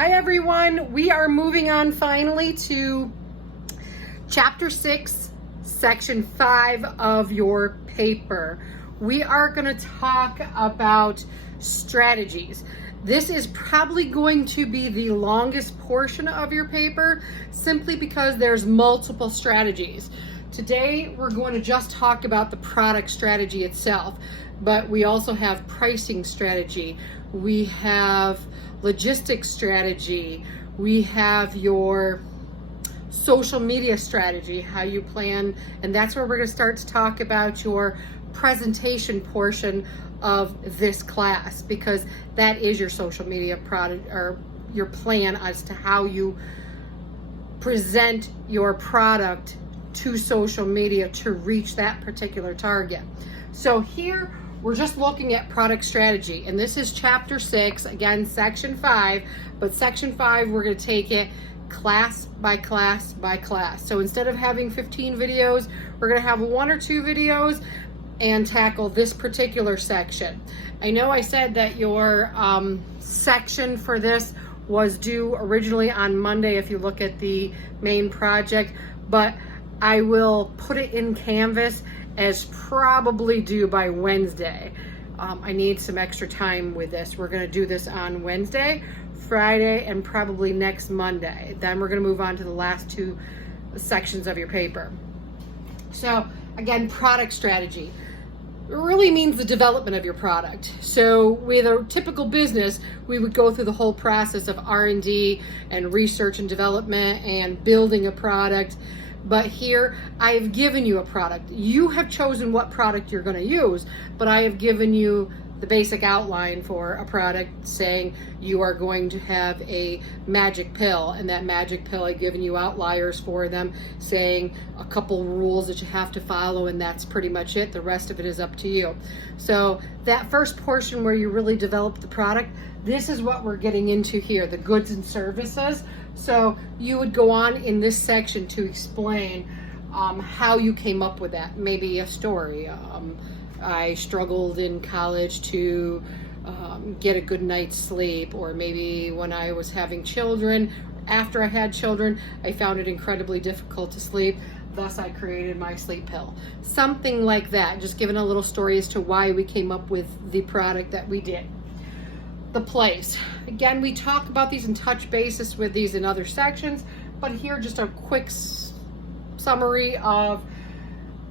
Hi everyone, we are moving on finally to Chapter 6, Section 5 of your paper. We are going to talk about strategies. This is probably going to be the longest portion of your paper simply because there's multiple strategies. Today we're going to just talk about the product strategy itself, but we also have pricing strategy. We have logistics strategy. We have your social media strategy, how you plan, and that's where we're going to start to talk about your presentation portion of this class, because that is your social media product or your plan as to how you present your product to social media to reach that particular target. So here we're just looking at product strategy, and this is Chapter 6, again Section 5, but Section 5 we're going to take it class by class by class. So instead of having 15 videos, we're going to have 1 or 2 videos and tackle this particular section. I know I said that your section for this was due originally on Monday if you look at the main project, but I will put it in Canvas as probably due by Wednesday. I need some extra time with this. We're going to do this on Wednesday, Friday, and probably next Monday. Then we're going to move on to the last 2 sections of your paper. So again, product strategy. It really means the development of your product. So with a typical business, we would go through the whole process of R&D and research and development and building a product. But here, I have given you a product. You have chosen what product you're going to use, but I have given you the basic outline for a product, saying you are going to have a magic pill, and that magic pill, I've given you outliers for them, saying a couple rules that you have to follow, and that's pretty much it. The rest of it is up to you. So that first portion where you really develop the product, this is what we're getting into here, the goods and services. So you would go on in this section to explain how you came up with that, maybe a story. I struggled in college to get a good night's sleep, or maybe when I was having children, after I had children, I found it incredibly difficult to sleep. Thus, I created my sleep pill. Something like that, just giving a little story as to why we came up with the product that we did. The place. Again, we talk about these and touch basis with these in other sections, but here just a quick summary of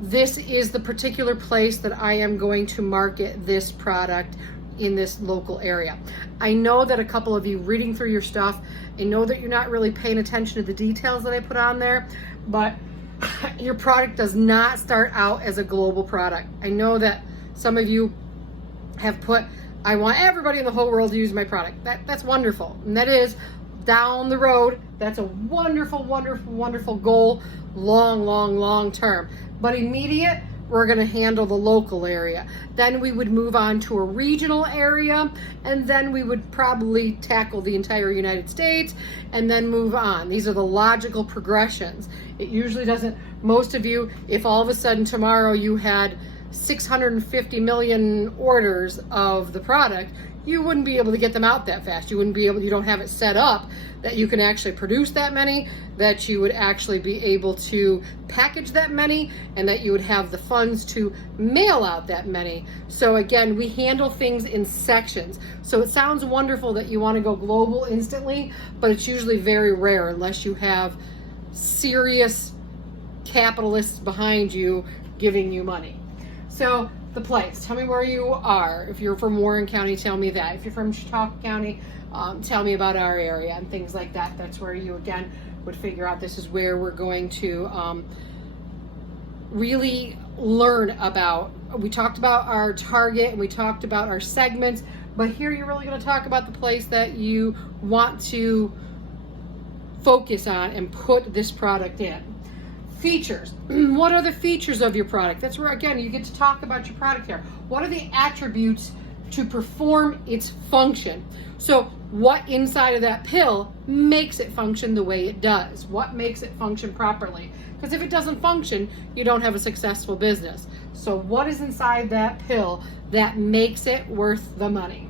this is the particular place that I am going to market this product in this local area. I know that a couple of you reading through your stuff, I know that you're not really paying attention to the details that I put on there, but your product does not start out as a global product. I know that some of you have put, I want everybody in the whole world to use my product. That's wonderful. And that is down the road. That's a wonderful, wonderful, wonderful goal, long term. But immediate, we're going to handle the local area. Then we would move on to a regional area, and then we would probably tackle the entire United States and then move on. These are the logical progressions. It usually doesn't, most of you, if all of a sudden tomorrow you had 650 million orders of the product, you wouldn't be able to get them out that fast. You wouldn't be able, you don't have it set up that you can actually produce that many, that you would actually be able to package that many, and that you would have the funds to mail out that many. So again, we handle things in sections. So it sounds wonderful that you want to go global instantly, but it's usually very rare unless you have serious capitalists behind you giving you money. So the place, tell me where you are. If you're from Warren County, tell me that. If you're from Chautauqua County, tell me about our area and things like that. That's where you, again, would figure out this is where we're going to really learn about. We talked about our target and we talked about our segments, but here you're really going to talk about the place that you want to focus on and put this product in. Features. What are the features of your product? That's where, again, you get to talk about your product here. What are the attributes to perform its function? So what inside of that pill makes it function the way it does? What makes it function properly? Because if it doesn't function, you don't have a successful business. So what is inside that pill that makes it worth the money?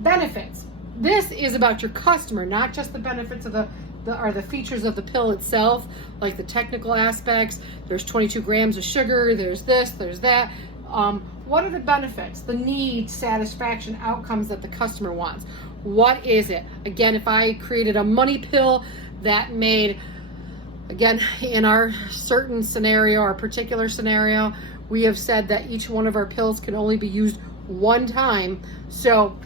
Benefits. this is about your customer, not just the benefits of the features of the pill itself, like the technical aspects. There's 22 grams of sugar, there's this, there's that. What are the benefits, the needs, satisfaction, outcomes that the customer wants? What is it? Again, if I created a money pill that made, again, in our certain scenario, our particular scenario, we have said that each one of our pills can only be used one time. So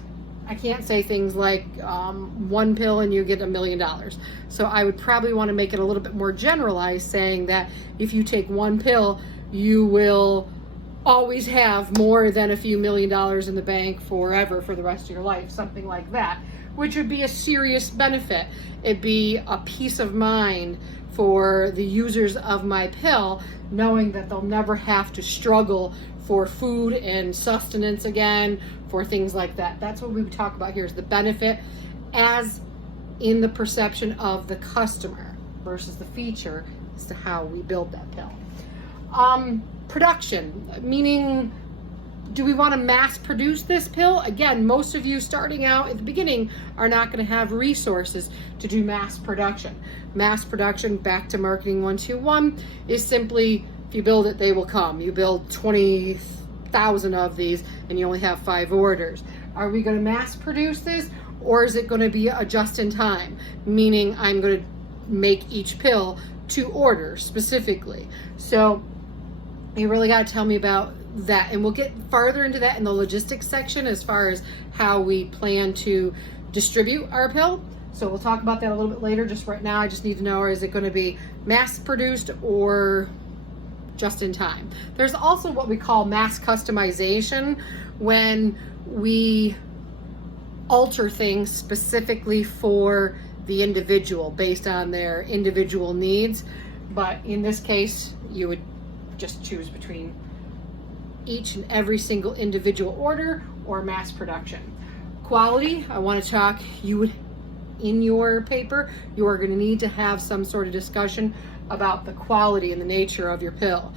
I can't say things like one pill and you get $1 million. So I would probably want to make it a little bit more generalized, saying that if you take one pill, you will always have more than a few $1 million in the bank forever for the rest of your life, something like that, which would be a serious benefit. It'd be a peace of mind for the users of my pill, knowing that they'll never have to struggle for food and sustenance again, for things like that. That's what we would talk about here, is the benefit as in the perception of the customer versus the feature as to how we build that pill. Production, meaning, do we want to mass produce this pill? Again, most of you starting out at the beginning are not going to have resources to do mass production. Mass production, back to Marketing 121, is simply, if you build it, they will come. You build 20,000 of these and you only have 5 orders. Are we going to mass produce this, or is it going to be a just in time? Meaning I'm going to make each pill to order specifically. So you really got to tell me about that, and we'll get farther into that in the logistics section as far as how we plan to distribute our pill. So we'll talk about that a little bit later. Just right now, I just need to know, is it going to be mass produced or just in time? There's also what we call mass customization, when we alter things specifically for the individual based on their individual needs. But in this case, you would just choose between each and every single individual order or mass production. Quality, I want to talk, in your paper, you are going to need to have some sort of discussion about the quality and the nature of your pill.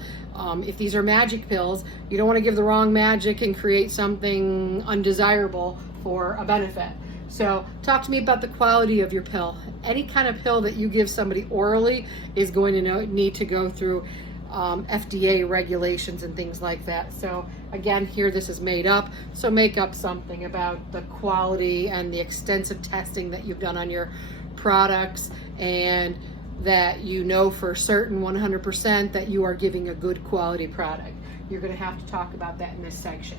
If these are magic pills, you don't want to give the wrong magic and create something undesirable for a benefit. So talk to me about the quality of your pill. Any kind of pill that you give somebody orally is going to need to go through FDA regulations and things like that. So again, here this is made up. So make up something about the quality and the extensive testing that you've done on your products, and that you know for certain 100% that you are giving a good quality product. You're going to have to talk about that in this section.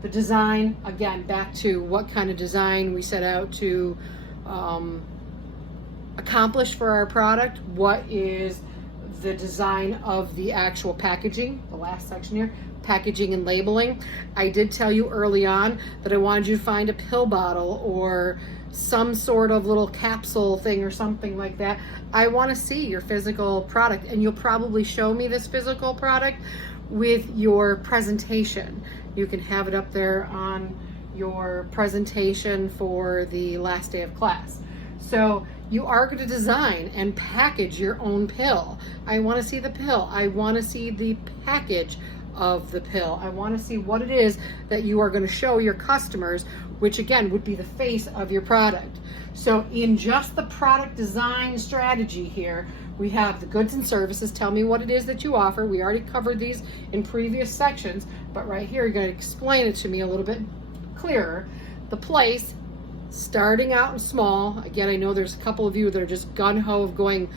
The design, again, back to what kind of design we set out to accomplish for our product. What is the design of the actual packaging, the last section here, packaging and labeling. I did tell you early on that I wanted you to find a pill bottle or some sort of little capsule thing or something like that. I want to see your physical product, and you'll probably show me this physical product with your presentation. You can have it up there on your presentation for the last day of class. So you are going to design and package your own pill. I want to see the pill. I want to see the package of the pill. I want to see what it is that you are going to show your customers, which again would be the face of your product. So in just the product design strategy here, we have the goods and services. Tell me what it is that you offer. We already covered these in previous sections, but right here you're going to explain it to me a little bit clearer. The place, starting out and small. Again, I know there's a couple of you that are just gung-ho of going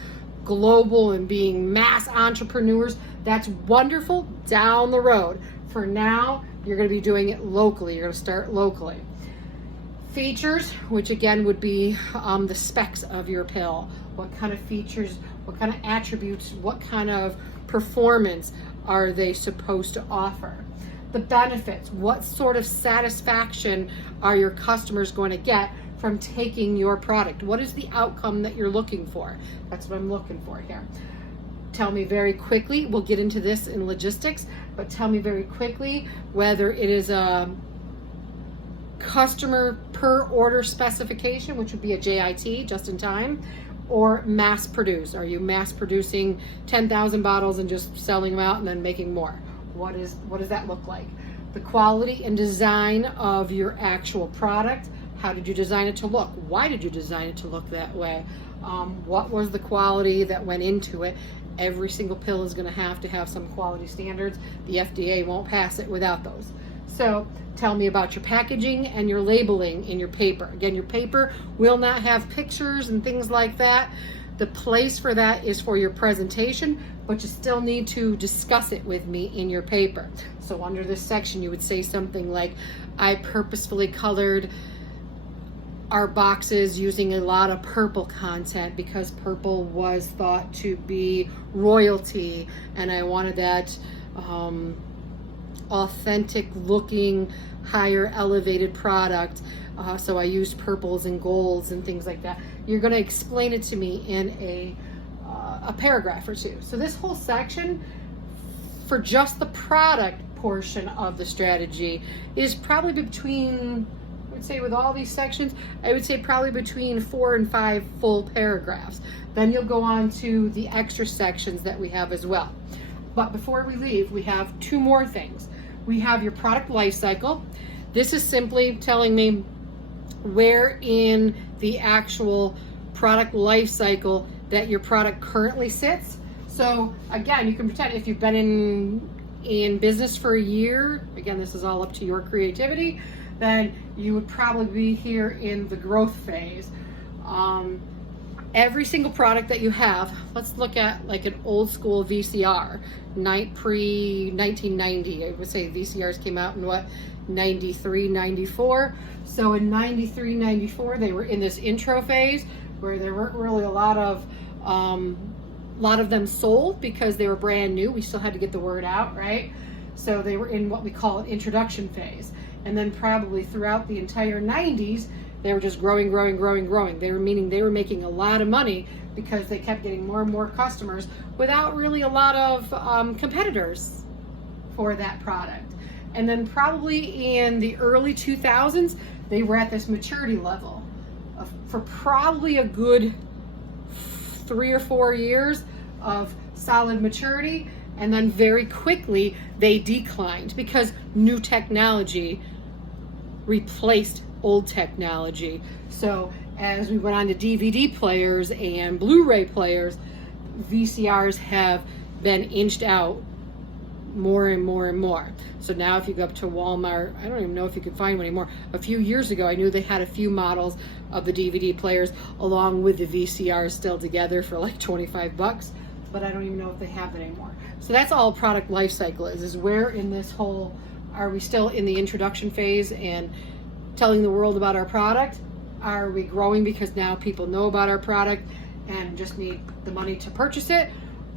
global and being mass entrepreneurs. That's wonderful down the road. For now, you're going to be doing it locally. You're going to start locally. Features, which again would be the specs of your pill. What kind of features, what kind of attributes, what kind of performance are they supposed to offer? The benefits, what sort of satisfaction are your customers going to get from taking your product? What is the outcome that you're looking for? That's what I'm looking for here. Tell me very quickly, we'll get into this in logistics, but tell me very quickly whether it is a customer per order specification, which would be a JIT, just in time, or mass produce. Are you mass producing 10,000 bottles and just selling them out and then making more? What does that look like? The quality and design of your actual product. How did you design it to look? Why did you design it to look that way? What was the quality that went into it? Every single pill is going to have some quality standards. The FDA won't pass it without those. So tell me about your packaging and your labeling in your paper. Again, your paper will not have pictures and things like that. The place for that is for your presentation, but you still need to discuss it with me in your paper. So under this section, you would say something like, I purposefully colored our boxes using a lot of purple content because purple was thought to be royalty, and I wanted that authentic looking, higher elevated product. So I used purples and golds and things like that. You're going to explain it to me in a paragraph or two. So this whole section for just the product portion of the strategy is probably between, I would say with all these sections, I would say probably between 4 and 5 full paragraphs. Then you'll go on to the extra sections that we have as well. But before we leave, we have 2 more things. We have your product life cycle. This is simply telling me where in the actual product life cycle that your product currently sits. So again, you can pretend if you've been in business for a year, again, this is all up to your creativity, then you would probably be here in the growth phase. Every single product that you have, let's look at like an old school VCR, pre-1990. I would say VCRs came out in what, 93, 94. So in 93, 94, they were in this intro phase where there weren't really a lot of them sold because they were brand new. We still had to get the word out, right? So they were in what we call an introduction phase. And then probably throughout the entire 90s, they were just growing. They were making a lot of money because they kept getting more and more customers without really a lot of competitors for that product. And then probably in the early 2000s, they were at this maturity level for probably a good 3 or 4 years of solid maturity. And then very quickly they declined because new technology replaced old technology. So as we went on to DVD players and Blu-ray players, VCRs have been inched out more and more and more. So now if you go up to Walmart, I don't even know if you can find one anymore. A few years ago, I knew they had a few models of the DVD players along with the VCRs still together for like 25 bucks, but I don't even know if they have it anymore. So that's all product life cycle is where in this whole, are we still in the introduction phase and telling the world about our product? Are we growing because now people know about our product and just need the money to purchase it?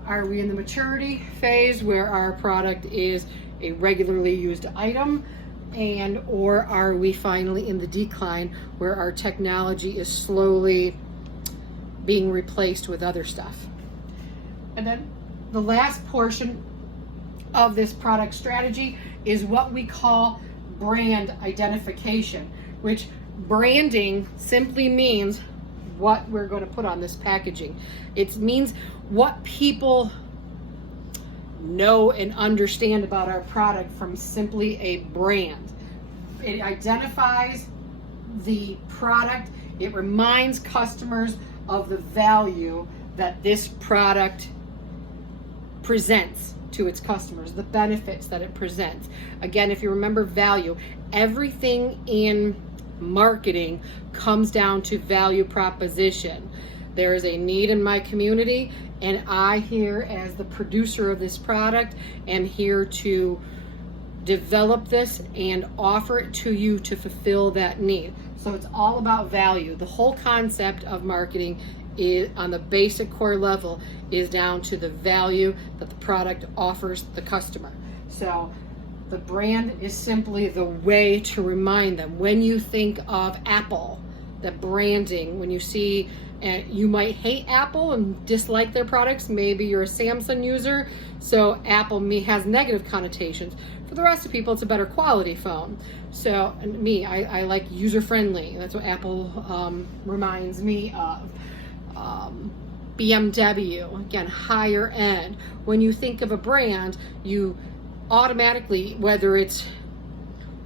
Are we in the maturity phase where our product is a regularly used item? And or are we finally in the decline where our technology is slowly being replaced with other stuff? And then the last portion of this product strategy is what we call brand identification, which branding simply means what we're going to put on this packaging. It means what people know and understand about our product from simply a brand. It identifies the product. It reminds customers of the value that this product presents to its customers, the benefits that it presents. Again, if you remember value, everything in marketing comes down to value proposition. There is a need in my community, and I here as the producer of this product am here to develop this and offer it to you to fulfill that need. So it's all about value. The whole concept of marketing is, on the basic core level, is down to the value that the product offers the customer. So the brand is simply the way to remind them. When you think of Apple, the branding, when you see, you might hate Apple and dislike their products. Maybe you're a Samsung user, so Apple has negative connotations. For the rest of people, it's a better quality phone. So and me, I like user-friendly. That's what Apple reminds me of. BMW, again, higher end. When you think of a brand, you automatically, whether it's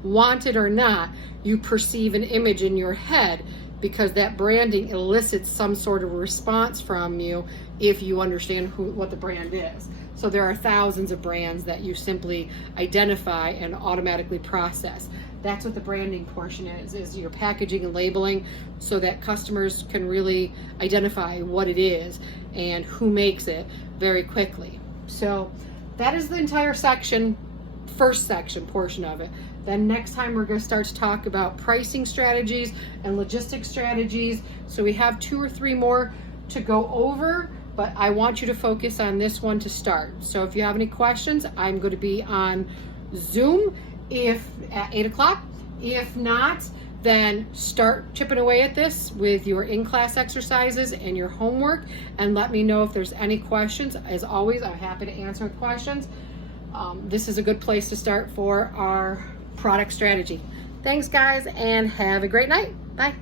want it or not, you perceive an image in your head, because that branding elicits some sort of response from you if you understand what the brand is. So there are thousands of brands that you simply identify and automatically process. That's what the branding portion is your packaging and labeling, so that customers can really identify what it is and who makes it very quickly. So that is the entire section, first section portion of it. Then next time we're going to start to talk about pricing strategies and logistics strategies. So we have 2 or 3 more to go over, but I want you to focus on this one to start. So if you have any questions, I'm going to be on Zoom at 8 o'clock. If not, then start chipping away at this with your in-class exercises and your homework, and let me know if there's any questions. As always, I'm happy to answer questions. This is a good place to start for our product strategy. Thanks, guys, and have a great night. Bye.